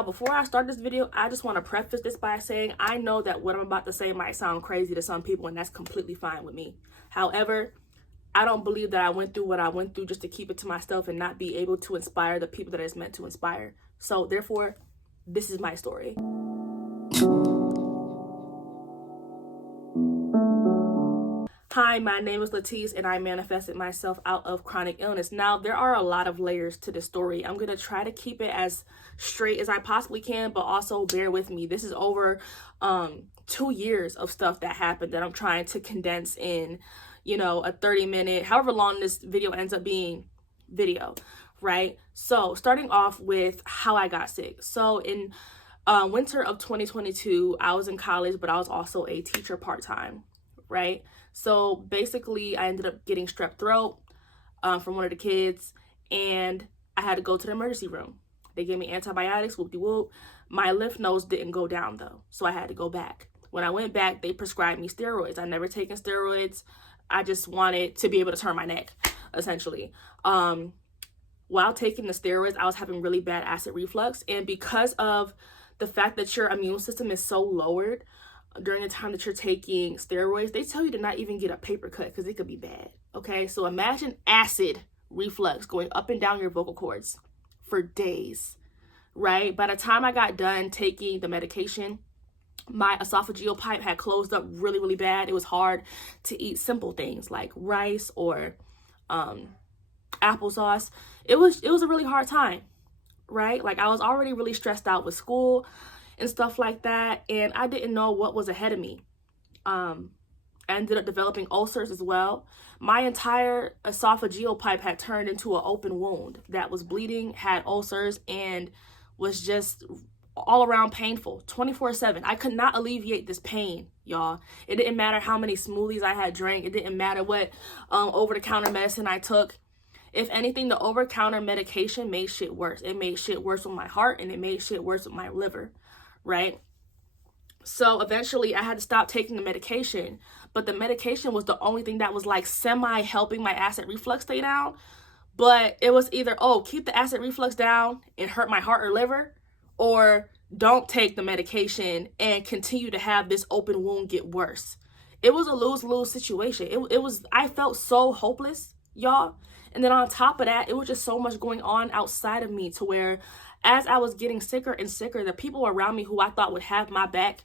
Now, before I start this video, I just want to preface this by saying I know that what I'm about to say might sound crazy to some people, and that's completely fine with me. However, I don't believe that I went through what I went through just to keep it to myself and not be able to inspire the people that it's meant to inspire. So therefore, this is my story. Hi, my name is Latice, and I manifested myself out of chronic illness. Now, there are a lot of layers to this story. I'm going to try to keep it as straight as I possibly can, but also bear with me. This is over 2 years of stuff that happened that I'm trying to condense in, a 30-minute, however long this video ends up being video, right? So starting off with how I got sick. So in winter of 2022, I was in college, but I was also a teacher part-time, right? So basically, I ended up getting strep throat from one of the kids, and I had to go to the emergency room. They gave me antibiotics, whoop-de-whoop. My lymph nodes didn't go down, though, so I had to go back. When I went back, they prescribed me steroids. I never taken steroids. I just wanted to be able to turn my neck, essentially. While taking the steroids, I was having really bad acid reflux, and because of the fact that your immune system is so lowered, during the time that you're taking steroids, they tell you to not even get a paper cut because it could be bad. Okay, so imagine acid reflux going up and down your vocal cords for days, right? By the time I got done taking the medication, my esophageal pipe had closed up really, really bad. It was hard to eat simple things like rice or applesauce. It was a really hard time, right? Like, I was already really stressed out with school and stuff like that, and I didn't know what was ahead of me. I ended up developing ulcers as well. My entire esophageal pipe had turned into an open wound that was bleeding, had ulcers, and was just all around painful 24/7. I could not alleviate this pain, y'all. It didn't matter how many smoothies I had drank. It didn't matter what over-the-counter medicine I took. If anything, the over-the-counter medication made shit worse. It made shit worse with my heart, and it made shit worse with my liver, right? So eventually I had to stop taking the medication, but the medication was the only thing that was like semi helping my acid reflux stay down. But it was either, keep the acid reflux down and hurt my heart or liver, or don't take the medication and continue to have this open wound get worse. It was a lose-lose situation. I felt so hopeless, y'all. And then on top of that, it was just so much going on outside of me to where as I was getting sicker and sicker, the people around me who I thought would have my back,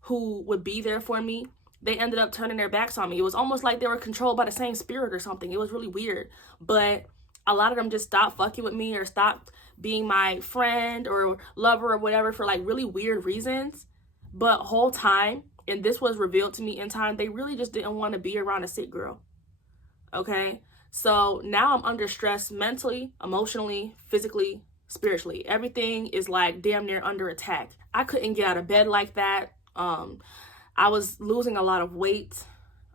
who would be there for me, they ended up turning their backs on me. It was almost like they were controlled by the same spirit or something. It was really weird. But a lot of them just stopped fucking with me or stopped being my friend or lover or whatever for like really weird reasons. But whole time, and this was revealed to me in time, they really just didn't want to be around a sick girl. Okay? So now I'm under stress mentally, emotionally, physically, spiritually. Everything is like damn near under attack. I couldn't get out of bed like that. I was losing a lot of weight.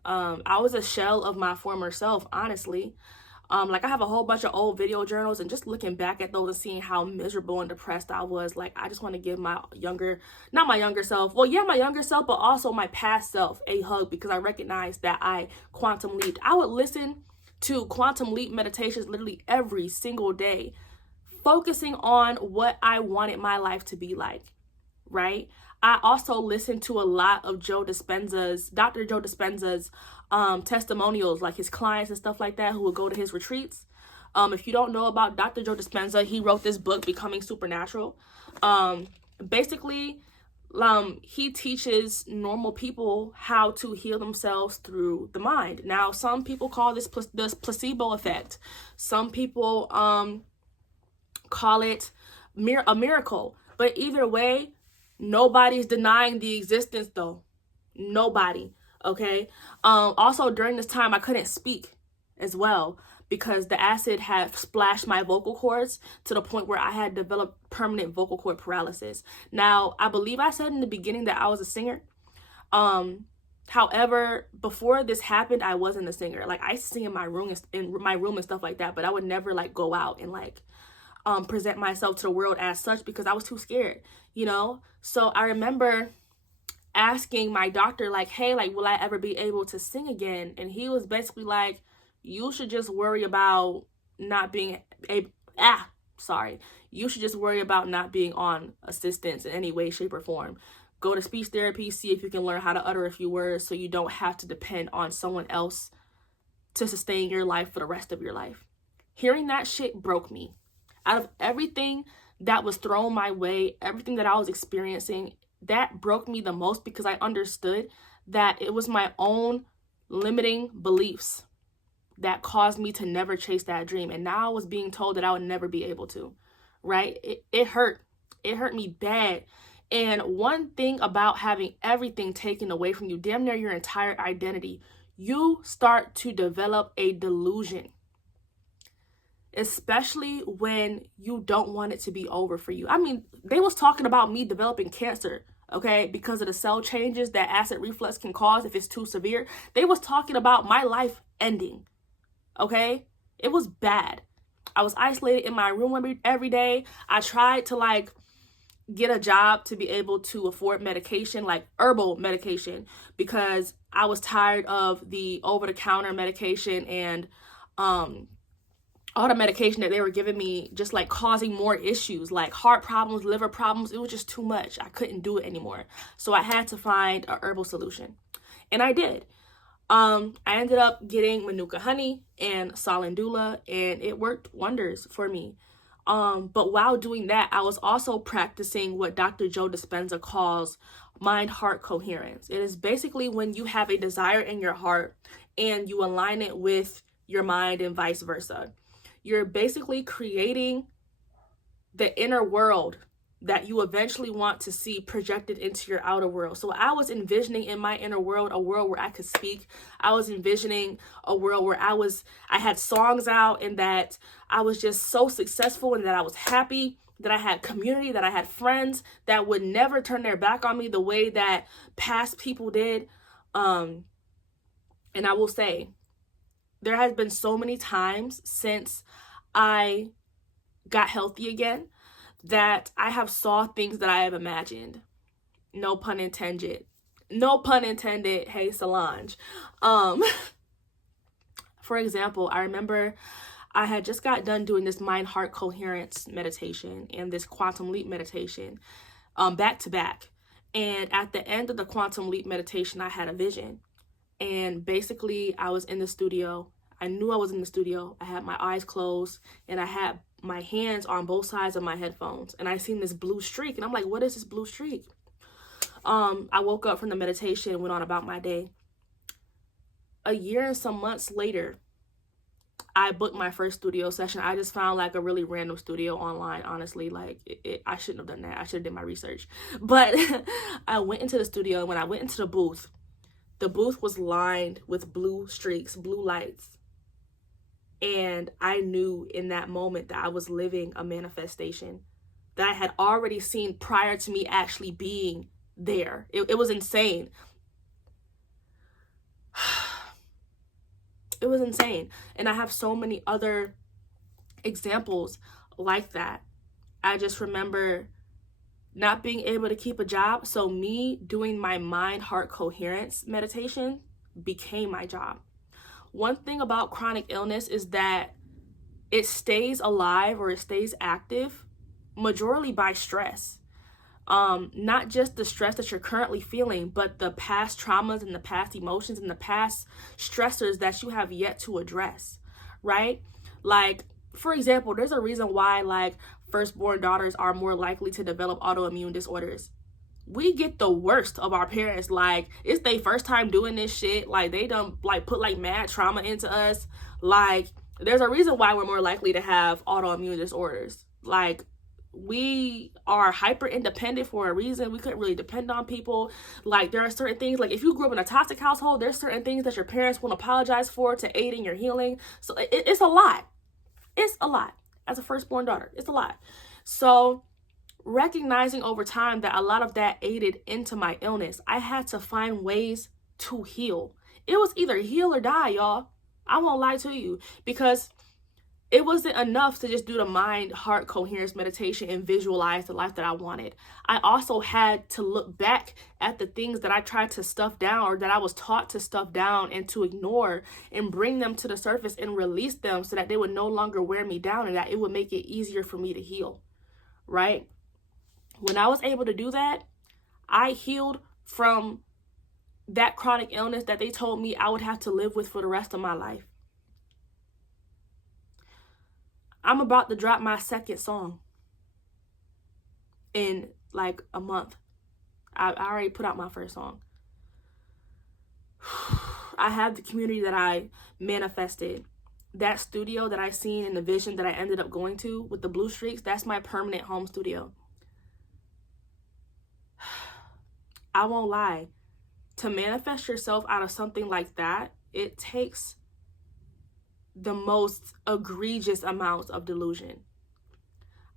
I was a shell of my former self, honestly. Like, I have a whole bunch of old video journals, and just looking back at those and seeing how miserable and depressed I was, like, I just want to give my younger self, but also my past self a hug, because I recognized that I quantum leaped. I would listen to quantum leap meditations literally every single day, focusing on what I wanted my life to be like, right? I also listened to a lot of Dr. Joe Dispenza's testimonials, like his clients and stuff like that who would go to his retreats. If you don't know about Dr. Joe Dispenza, he wrote this book, Becoming Supernatural. Basically, he teaches normal people how to heal themselves through the mind. Now, some people call this placebo effect. Some people call it a miracle. But either way, nobody's denying the existence, though. Nobody. Okay. Also, during this time, I couldn't speak as well because the acid had splashed my vocal cords to the point where I had developed permanent vocal cord paralysis. Now, I believe I said in the beginning that I was a singer. However, before this happened, I wasn't a singer. Like, I sing in my room and stuff like that, but I would never like go out and like present myself to the world as such because I was too scared, So I remember asking my doctor, like, hey, like, will I ever be able to sing again? And he was basically like, you should just worry about not being able, sorry. You should just worry about not being on assistance in any way, shape, or form. Go to speech therapy, see if you can learn how to utter a few words so you don't have to depend on someone else to sustain your life for the rest of your life. Hearing that shit broke me. Out of everything that was thrown my way, everything that I was experiencing, that broke me the most because I understood that it was my own limiting beliefs that caused me to never chase that dream. And now I was being told that I would never be able to, right? It hurt. It hurt me bad. And one thing about having everything taken away from you, damn near your entire identity, you start to develop a delusion. Especially when you don't want it to be over for you. I mean, they was talking about me developing cancer, okay, because of the cell changes that acid reflux can cause if it's too severe. They was talking about my life ending, okay? It was bad. I was isolated in my room every day. I tried to like get a job to be able to afford medication, like herbal medication, because I was tired of the over-the-counter medication and all the medication that they were giving me, just like causing more issues, like heart problems, liver problems. It was just too much. I couldn't do it anymore. So I had to find a herbal solution. And I did. I ended up getting Manuka honey and Salendula, and it worked wonders for me. But while doing that, I was also practicing what Dr. Joe Dispenza calls mind-heart coherence. It is basically when you have a desire in your heart and you align it with your mind and vice versa. You're basically creating the inner world that you eventually want to see projected into your outer world. So I was envisioning in my inner world a world where I could speak. I was envisioning a world where I had songs out and that I was just so successful and that I was happy, that I had community, that I had friends that would never turn their back on me the way that past people did. And I will say, there has been so many times since I got healthy again that I have saw things that I have imagined. No pun intended. No pun intended. Hey, Solange. For example, I remember I had just got done doing this mind-heart coherence meditation and this quantum leap meditation back to back. And at the end of the quantum leap meditation, I had a vision. And basically, I was in the studio. I knew I was in the studio. I had my eyes closed and I had my hands on both sides of my headphones. And I seen this blue streak and I'm like, what is this blue streak? I woke up from the meditation and went on about my day. A year and some months later, I booked my first studio session. I just found like a really random studio online, honestly. Like I shouldn't have done that. I should have did my research. But I went into the studio, and when I went into the booth was lined with blue streaks, blue lights. And I knew in that moment that I was living a manifestation that I had already seen prior to me actually being there. It was insane. It was insane. And I have so many other examples like that. I just remember not being able to keep a job. So me doing my mind-heart coherence meditation became my job. One thing about chronic illness is that it stays alive or it stays active majorly by stress. Not just the stress that you're currently feeling, but the past traumas and the past emotions and the past stressors that you have yet to address, right? Like, for example, there's a reason why like firstborn daughters are more likely to develop autoimmune disorders. We get the worst of our parents. Like, it's their first time doing this shit. Like, they done like put like mad trauma into us. Like, there's a reason why we're more likely to have autoimmune disorders. Like, we are hyper independent for a reason. We couldn't really depend on people. Like, there are certain things, like if you grew up in a toxic household, there's certain things that your parents won't apologize for to aid in your healing. So it's a lot. It's a lot. As a firstborn daughter, it's a lot. So recognizing over time that a lot of that aided into my illness, I had to find ways to heal. It was either heal or die, y'all. I won't lie to you, because it wasn't enough to just do the mind heart coherence meditation and visualize the life that I wanted. I also had to look back at the things that I tried to stuff down, or that I was taught to stuff down and to ignore, and bring them to the surface and release them so that they would no longer wear me down, and that it would make it easier for me to heal, right? When I was able to do that, I healed from that chronic illness that they told me I would have to live with for the rest of my life. I'm about to drop my second song in like a month. I already put out my first song. I have the community that I manifested. That studio that I seen in the vision that I ended up going to with the blue streaks, that's my permanent home studio. I won't lie. To manifest yourself out of something like that, it takes the most egregious amounts of delusion.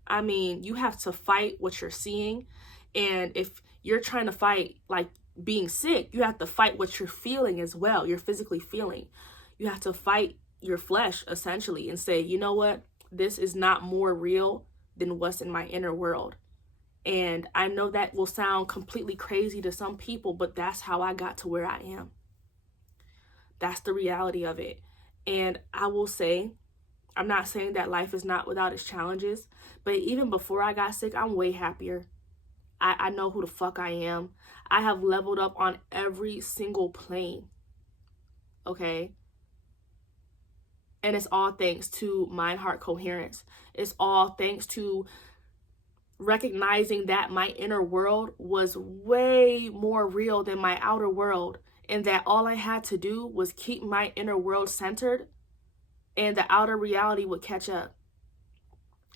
I mean, you have to fight what you're seeing. And if you're trying to fight like being sick, you have to fight what you're feeling as well. You're physically feeling. You have to fight your flesh essentially and say, you know what? This is not more real than what's in my inner world. And I know that will sound completely crazy to some people, but that's how I got to where I am. That's the reality of it. And I will say, I'm not saying that life is not without its challenges, but even before I got sick, I'm way happier. I know who the fuck I am. I have leveled up on every single plane. Okay? And it's all thanks to mind-heart coherence. It's all thanks to recognizing that my inner world was way more real than my outer world, and that all I had to do was keep my inner world centered, and the outer reality would catch up.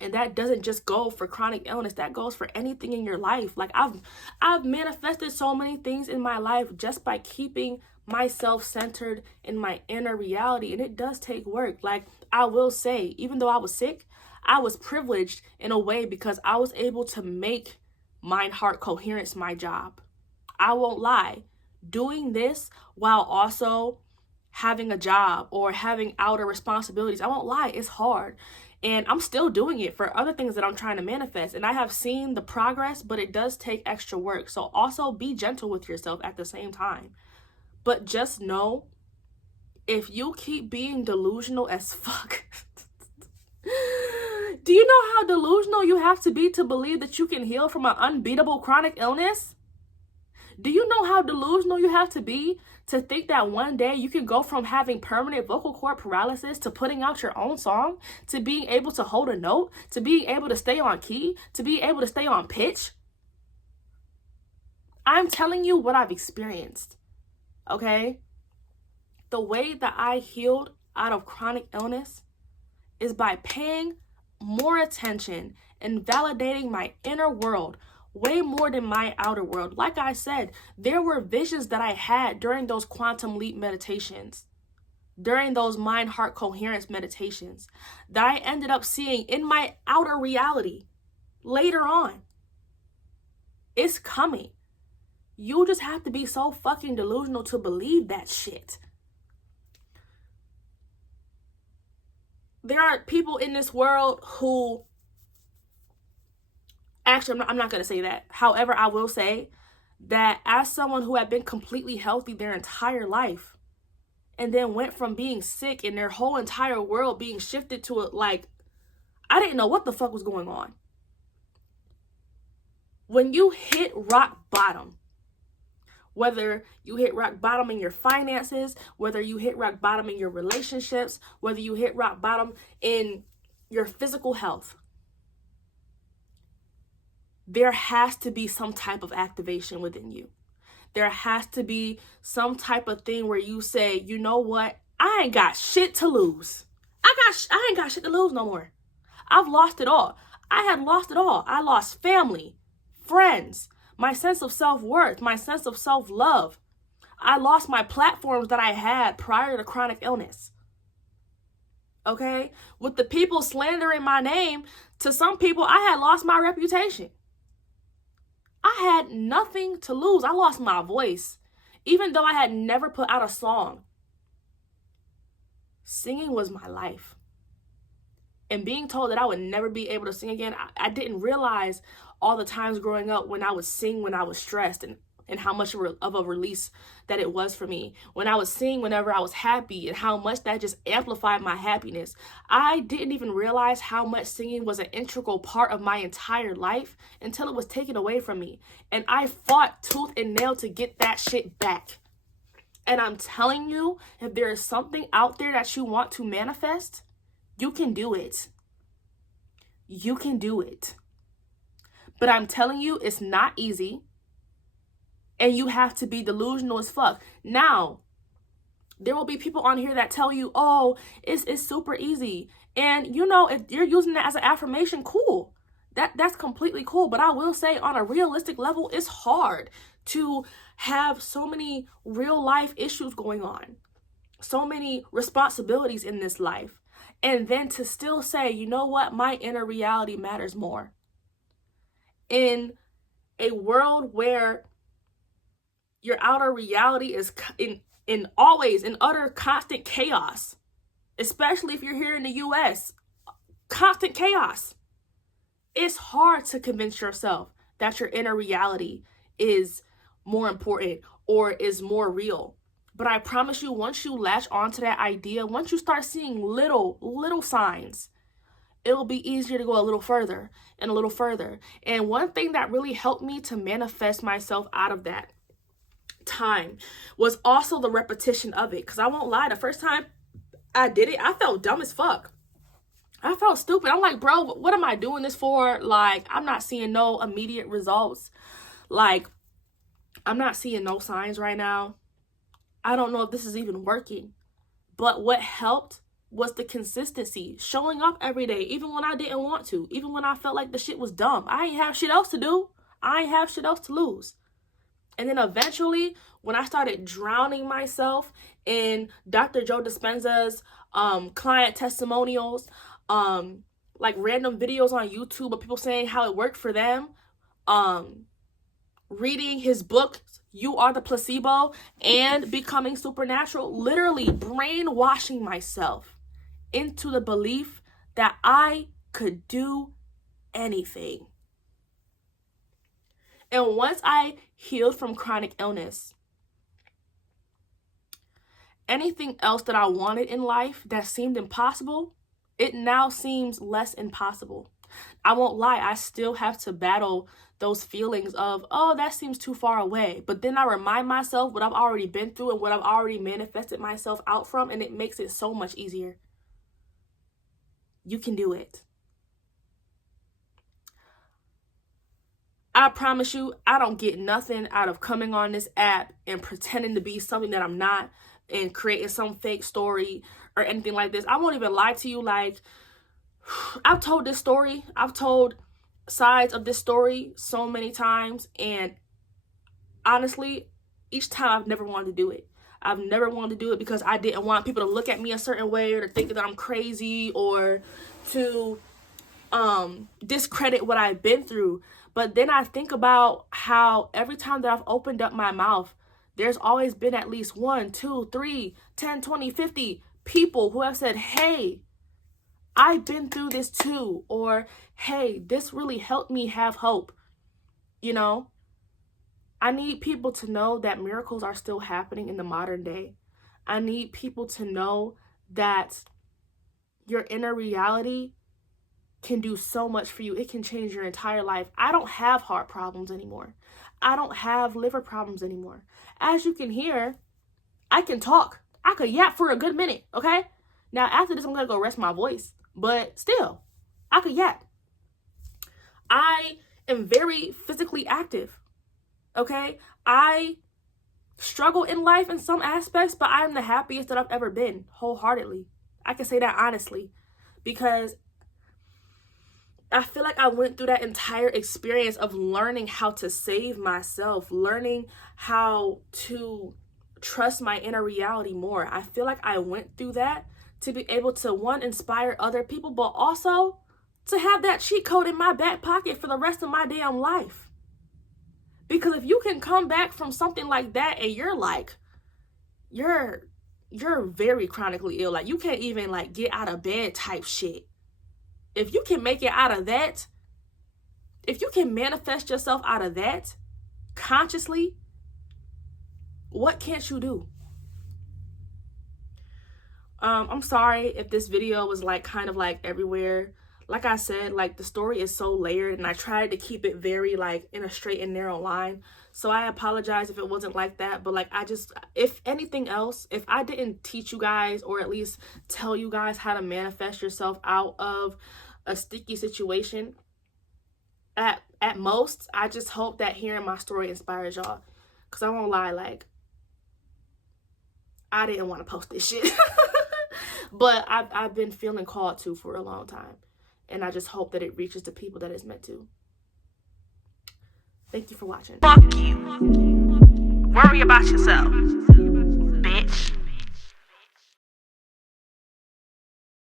And that doesn't just go for chronic illness, that goes for anything in your life. Like I've manifested so many things in my life just by keeping myself centered in my inner reality, and it does take work. Like I will say, even though I was sick, I was privileged in a way because I was able to make mind-heart coherence my job. I won't lie. Doing this while also having a job or having outer responsibilities, I won't lie, it's hard. And I'm still doing it for other things that I'm trying to manifest. And I have seen the progress, but it does take extra work. So also be gentle with yourself at the same time. But just know, if you keep being delusional as fuck, do you know how delusional you have to be to believe that you can heal from an unbeatable chronic illness? Do you know how delusional you have to be to think that one day you can go from having permanent vocal cord paralysis to putting out your own song, to being able to hold a note, to being able to stay on key, to being able to stay on pitch? I'm telling you what I've experienced, okay? The way that I healed out of chronic illness is by paying more attention and validating my inner world way more than my outer world. Like I said, there were visions that I had during those quantum leap meditations, during those mind-heart coherence meditations, that I ended up seeing in my outer reality later on. It's coming. You just have to be so fucking delusional to believe that shit. There are people in this world who, actually, I'm not going to say that. However, I will say that as someone who had been completely healthy their entire life, and then went from being sick and their whole entire world being shifted to it, like, I didn't know what the fuck was going on. When you hit rock bottom, whether you hit rock bottom in your finances, whether you hit rock bottom in your relationships, whether you hit rock bottom in your physical health, there has to be some type of activation within you. There has to be some type of thing where you say, you know what? I ain't got shit to lose. I ain't got shit to lose no more. I've lost it all. I had lost it all. I lost family, friends, my sense of self-worth, my sense of self-love. I lost my platforms that I had prior to chronic illness. Okay? With the people slandering my name, to some people, I had lost my reputation. I had nothing to lose. I lost my voice. Even though I had never put out a song, singing was my life. And being told that I would never be able to sing again, I didn't realize all the times growing up when I would sing when I was stressed, and how much of a release that it was for me. When I was singing whenever I was happy, and how much that just amplified my happiness. I didn't even realize how much singing was an integral part of my entire life until it was taken away from me. And I fought tooth and nail to get that shit back. And I'm telling you, if there is something out there that you want to manifest, you can do it. You can do it. But I'm telling you, it's not easy. And you have to be delusional as fuck. Now, there will be people on here that tell you, oh, it's super easy. And you know, if you're using that as an affirmation, cool. That's completely cool. But I will say, on a realistic level, it's hard to have so many real life issues going on, so many responsibilities in this life, and then to still say, you know what, my inner reality matters more. In a world where your outer reality is always in utter constant chaos, especially if you're here in the US, constant chaos. It's hard to convince yourself that your inner reality is more important or is more real. But I promise you, once you latch onto that idea, once you start seeing little signs, it'll be easier to go a little further and a little further. And one thing that really helped me to manifest myself out of that time was also the repetition of it. Because I won't lie, the first time I did it, I felt dumb as fuck. I felt stupid. I'm like, bro, what am I doing this for? Like, I'm not seeing no immediate results. Like, I'm not seeing no signs right now. I don't know if this is even working. But what helped was the consistency, showing up every day, even when I didn't want to, even when I felt like the shit was dumb. I ain't have shit else to do. I ain't have shit else to lose. And then eventually, when I started drowning myself in Dr. Joe Dispenza's client testimonials, like random videos on YouTube of people saying how it worked for them, reading his book, You Are the Placebo, and Becoming Supernatural, literally brainwashing myself into the belief that I could do anything. And once I healed from chronic illness, anything else that I wanted in life that seemed impossible, it now seems less impossible. I won't lie, I still have to battle those feelings of, oh, that seems too far away. But then I remind myself what I've already been through and what I've already manifested myself out from, and it makes it so much easier. You can do it. I promise you, I don't get nothing out of coming on this app and pretending to be something that I'm not and creating some fake story or anything like this. I won't even lie to you. Like, I've told this story. I've told sides of this story so many times. And honestly, each time I've never wanted to do it. I've never wanted to do it because I didn't want people to look at me a certain way or to think that I'm crazy or to discredit what I've been through. But then I think about how every time that I've opened up my mouth, there's always been at least 1, 2, 3, 10, 20, 50 people who have said, hey, I've been through this too. Or, hey, this really helped me have hope. You know, I need people to know that miracles are still happening in the modern day. I need people to know that your inner reality can do so much for you. It can change your entire life. I don't have heart problems anymore. I don't have liver problems anymore. As you can hear, I can talk. I could yap for a good minute, okay? Now, after this, I'm going to go rest my voice. But still, I could yap. I am very physically active, okay? I struggle in life in some aspects, but I am the happiest that I've ever been, wholeheartedly. I can say that honestly, because I feel like I went through that entire experience of learning how to save myself, learning how to trust my inner reality more. I feel like I went through that to be able to, one, inspire other people, but also to have that cheat code in my back pocket for the rest of my damn life. Because if you can come back from something like that and you're like, you're very chronically ill, like you can't even like get out of bed type shit. if you can make it out of that, if you can manifest yourself out of that consciously, what can't you do? I'm sorry if this video was like kind of like everywhere. Like I said, like the story is so layered, and I tried to keep it very like in a straight and narrow line. So I apologize if it wasn't like that. But like, I just, if anything else, if I didn't teach you guys, or at least tell you guys how to manifest yourself out of a sticky situation, at most, I just hope that hearing my story inspires y'all. Because I won't lie, like, I didn't want to post this shit. But I've been feeling called to for a long time. And I just hope that it reaches the people that it's meant to. Thank you for watching. Fuck you. Worry about yourself.